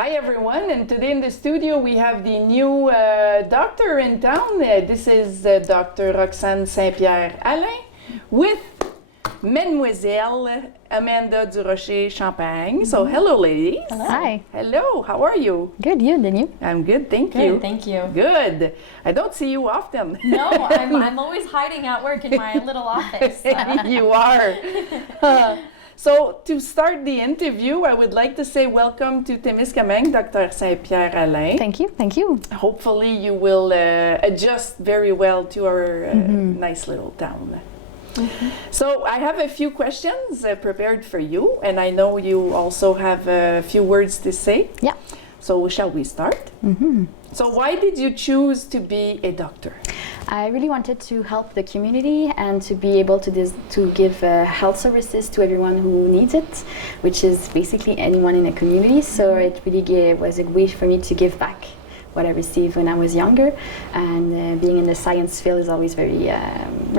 Hi everyone, and today in the studio we have the new doctor in town. This is Dr. Roxanne St-Pierre-Alain with Mademoiselle Amanda Durocher-Champagne. So hello ladies. Hello. Hi. Hello, how are you? Good, you, and you? I'm good, thank Good, you. thank you. Good. I don't see you often. No, I'm always hiding at work in my little office. You are. So to start the interview, I would like to say welcome to Temiscaming, Dr. St-Pierre-Alain. Thank you, thank you. Hopefully you will adjust very well to our nice little town. So I have a few questions prepared for you, and I know you also have a few words to say. Yeah. So shall we start? So why did you choose to be a doctor? I really wanted to help the community and to be able to give health services to everyone who needs it, which is basically anyone in a community. So it really was a way for me to give back what I received when I was younger, and being in the science field is always very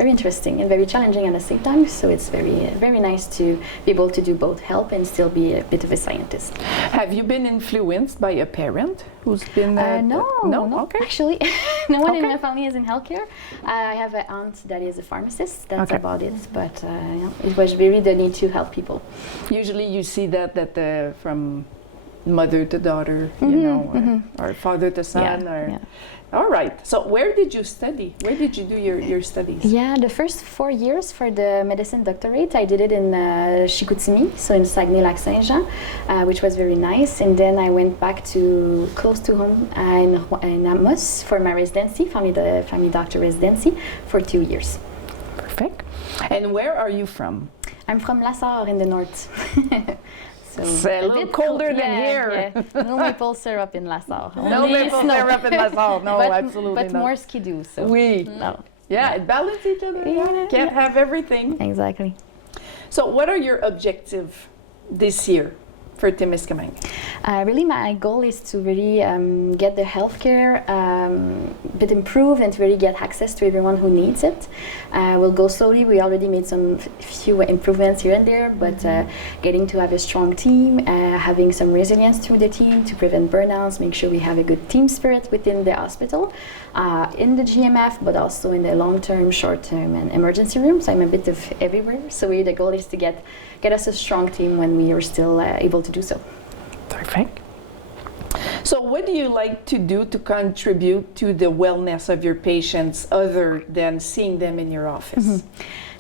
interesting and very challenging at the same time. So it's very nice to be able to do both, help and still be a bit of a scientist. Have you been influenced by a parent who's been? No. Okay. Actually, no one in my family is in healthcare. I have an aunt that is a pharmacist. That's about it. But it was really the need to help people. Usually, you see that from mother to daughter, you know, or father to son, All right. So where did you study? Where did you do your studies? Yeah, the first 4 years for the medicine doctorate, I did it in Chicoutimi, so in Saguenay-Lac-Saint-Jean, which was very nice. And then I went back to close to home in Amos for my residency, family doctor residency, for 2 years. Perfect. And where are you from? I'm from La Sarre in the north. So it's a little colder than here. Yeah. No maple syrup in La Sarre. No maple syrup in La Sarre. No, absolutely but not. More skidoo. So. Oui. No. Yeah, it balances each other. Yeah. Can't have everything. Exactly. So what are your objectives this year for Temiscaming? Really, my goal is to really get the healthcare bit improved and to really get access to everyone who needs it. We'll go slowly. We already made some few improvements here and there, but getting to have a strong team, having some resilience through the team to prevent burnouts, make sure we have a good team spirit within the hospital, in the GMF, but also in the long-term, short-term, and emergency rooms. I'm a bit of everywhere. So really the goal is to get us a strong team when we are still able to do so. Perfect. So what do you like to do to contribute to the wellness of your patients other than seeing them in your office?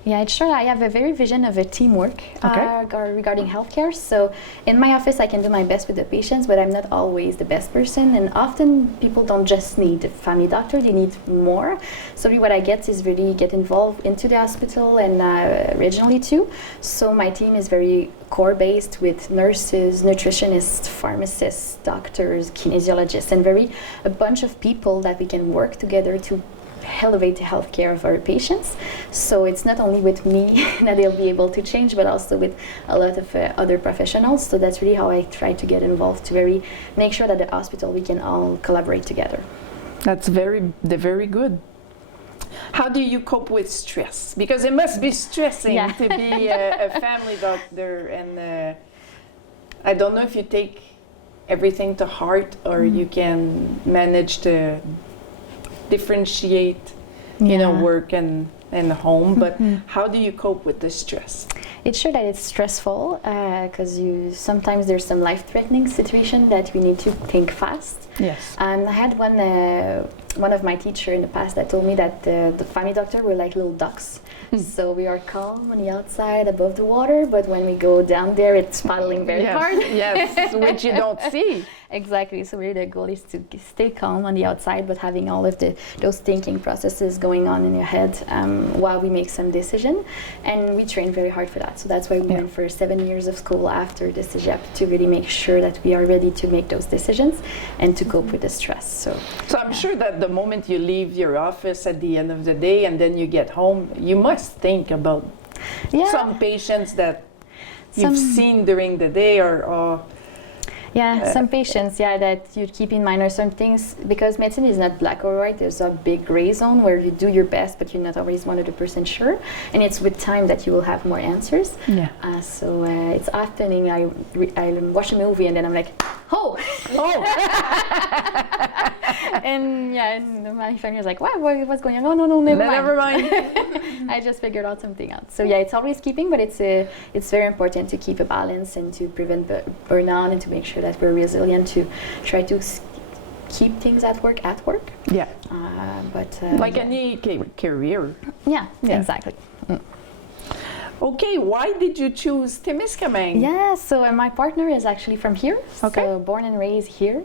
Yeah, it's sure. I have a very vision of a teamwork regarding healthcare. So in my office, I can do my best with the patients, but I'm not always the best person. And often people don't just need a family doctor, they need more. So really what I get is really get involved into the hospital and regionally too. So my team is very core-based with nurses, nutritionists, pharmacists, doctors, kinesiologists, and a bunch of people that we can work together to elevate the healthcare of our patients. So it's not only with me that they'll be able to change, but also with a lot of other professionals. So that's really how I try to get involved to make sure that the hospital we can all collaborate together. That's very good. How do you cope with stress? Because it must be stressing to be a family doctor, and I don't know if you take everything to heart or you can manage to differentiate, work and home, but how do you cope with the stress? It's sure that it's stressful because sometimes there's some life-threatening situation that we need to think fast. Yes. And I had one of my teachers in the past that told me that the family doctor were like little ducks. So we are calm on the outside above the water, but when we go down there, it's paddling very hard. Yes, which you don't see. Exactly. So really the goal is to stay calm on the outside, but having all of those thinking processes going on in your head while we make some decision. And we train very hard for that. So that's why we went for 7 years of school after the CEGEP to really make sure that we are ready to make those decisions and to cope with the stress. So I'm sure that the moment you leave your office at the end of the day and then you get home, you must think about some patients that you've seen during the day or some patients, that you keep in mind are some things, because medicine is not black or white. There's a big gray zone where you do your best, but you're not always 100% sure. And it's with time that you will have more answers. So it's often I watch a movie and then I'm like, Oh! Oh! And yeah, and my family was like, what's going on? Oh, no, never mind. I just figured out something else. So yeah, it's always keeping, but it's very important to keep a balance and to prevent burnout and to make sure that we're resilient to try to keep things at work. Yeah. Like yeah. any career. Yeah, exactly. Okay, why did you choose Temiscaming? Yeah, so my partner is actually from here, so born and raised here.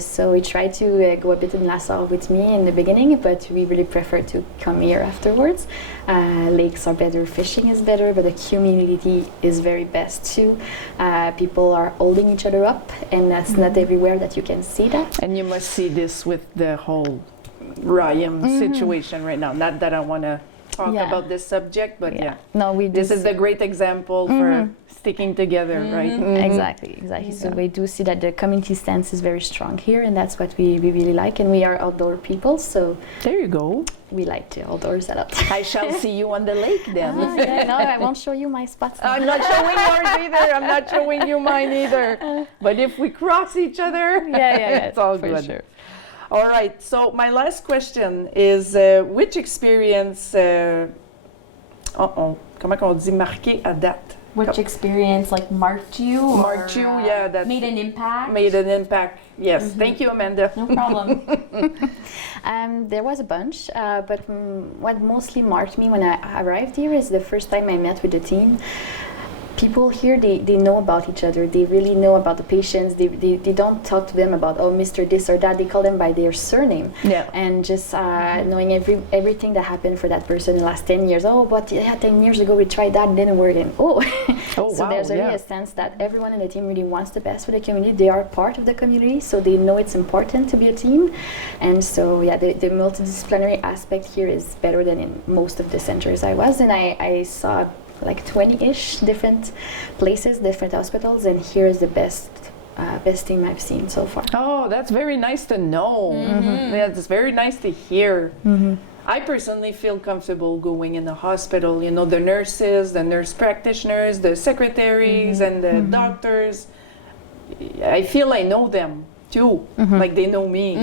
So we tried to go a bit in Nassau with me in the beginning, but we really prefer to come here afterwards. Lakes are better, fishing is better, but the community is very best too. People are holding each other up, and that's not everywhere that you can see that. And you must see this with the whole Ryan situation right now. Not that I want to talk about this subject, but no, this is a great example for sticking together, right? Exactly. So we do see that the community stance is very strong here, and that's what we really like. And we are outdoor people, so there you go. We like the outdoor setup. I shall see you on the lake then. No, I won't show you my spots. I'm not showing yours either. I'm not showing you mine either. But if we cross each other, it's all good. Sure. All right, so my last question is which experience, comment on dit marqué à date? Which experience like marked you? Marked you, yeah. That made an impact? Made an impact, yes. Thank you, Amanda. No problem. There was a bunch, but what mostly marked me when I arrived here is the first time I met with the team. People here, they know about each other. They really know about the patients. They don't talk to them about, oh, Mr. this or that. They call them by their surname. Yeah. And just knowing everything that happened for that person in the last 10 years. Oh, but 10 years ago we tried that and didn't work. And so there's really a sense that everyone in the team really wants the best for the community. They are part of the community, so they know it's important to be a team. And so, the multidisciplinary aspect here is better than in most of the centers I was. And I saw like 20-ish different places, different hospitals, and here is the best team I've seen so far. Oh, that's very nice to know. Yeah, it's very nice to hear. I personally feel comfortable going in the hospital. You know, the nurses, the nurse practitioners, the secretaries, and the doctors. I feel I know them too, like they know me.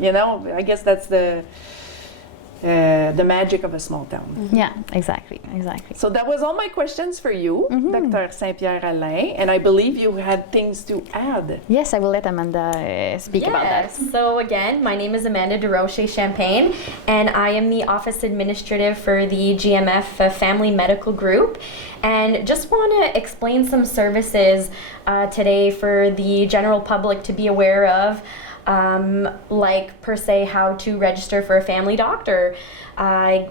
You know, I guess that's the magic of a small town. Yeah, exactly. So that was all my questions for you, Dr. St-Pierre-Alain, and I believe you had things to add. Yes, I will let Amanda speak about that. So again, my name is Amanda Dre-St-Pierre-Alain, and I am the Office Administrative for the GMF Family Medical Group, and just want to explain some services today for the general public to be aware of. Like per se how to register for a family doctor.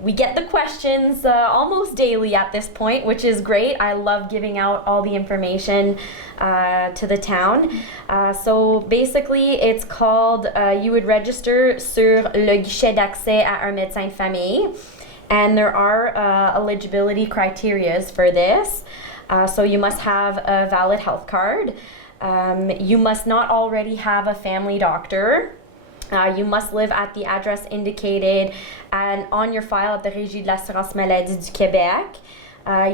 We get the questions almost daily at this point, which is great. I love giving out all the information to the town. So basically it's called, you would register sur le guichet d'accès à un médecin de famille, and there are eligibility criterias for this. So you must have a valid health card. You must not already have a family doctor. You must live at the address indicated and on your file at the Régie de l'Assurance Maladie du Québec.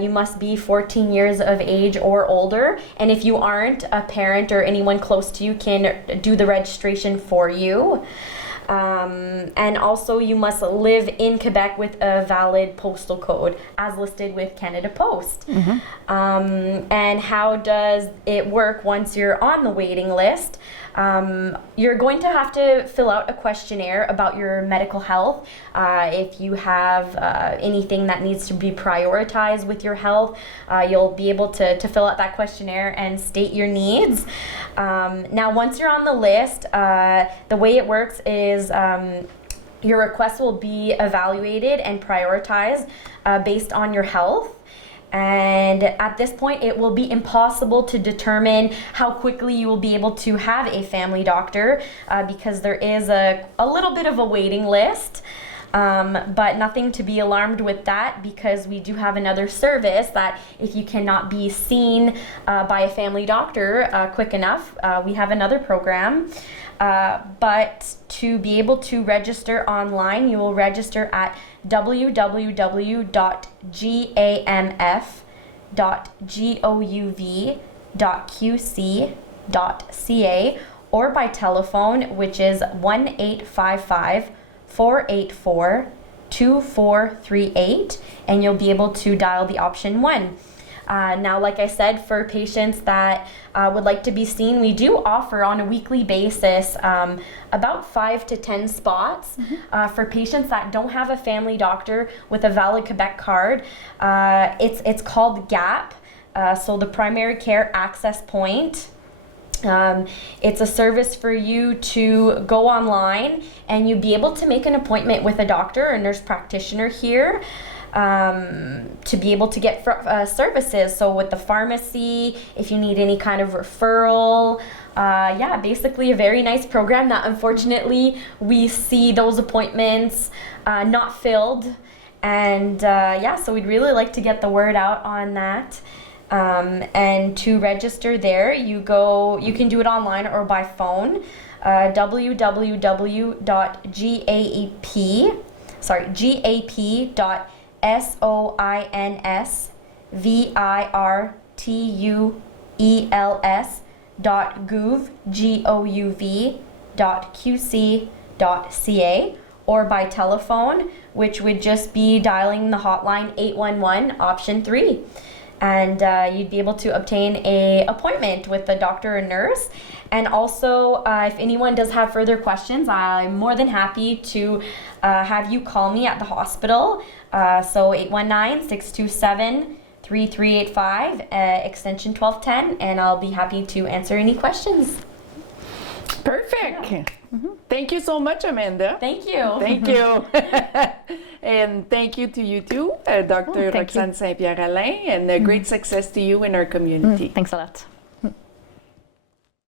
You must be 14 years of age or older. And if you aren't, a parent or anyone close to you can do the registration for you. And also you must live in Quebec with a valid postal code as listed with Canada Post. And how does it work once you're on the waiting list? You're going to have to fill out a questionnaire about your medical health. If you have anything that needs to be prioritized with your health, you'll be able to fill out that questionnaire and state your needs. Now, once you're on the list, the way it works is your request will be evaluated and prioritized based on your health. And at this point, it will be impossible to determine how quickly you will be able to have a family doctor because there is a little bit of a waiting list. But nothing to be alarmed with that, because we do have another service that if you cannot be seen by a family doctor quick enough, we have another program. But to be able to register online, you will register at www.gamf.gouv.qc quebec.ca, or by telephone, which is 1-855-484-2438, and you'll be able to dial the option 1. Now, like I said, for patients that would like to be seen, we do offer on a weekly basis about 5 to 10 spots for patients that don't have a family doctor with a valid Quebec card. It's called GAP, so the Primary Care Access Point. It's a service for you to go online and you'll be able to make an appointment with a doctor or nurse practitioner here to be able to get services. So with the pharmacy, if you need any kind of referral, yeah, basically a very nice program that unfortunately we see those appointments not filled. And yeah, so we'd really like to get the word out on that. And to register there, you can do it online or by phone. gap.soinsuv.qc.ca, or by telephone, which would just be dialing the hotline 811 option 3. And you'd be able to obtain an appointment with a doctor or nurse. And also, if anyone does have further questions, I'm more than happy to have you call me at the hospital. So 819-627-3385, extension 1210, and I'll be happy to answer any questions. Perfect. Yeah. Thank you so much, Amanda. Thank you. Thank you. And thank you to you too, Dr. Roxanne St-Pierre-Alain, and great success to you in our community. Thanks a lot.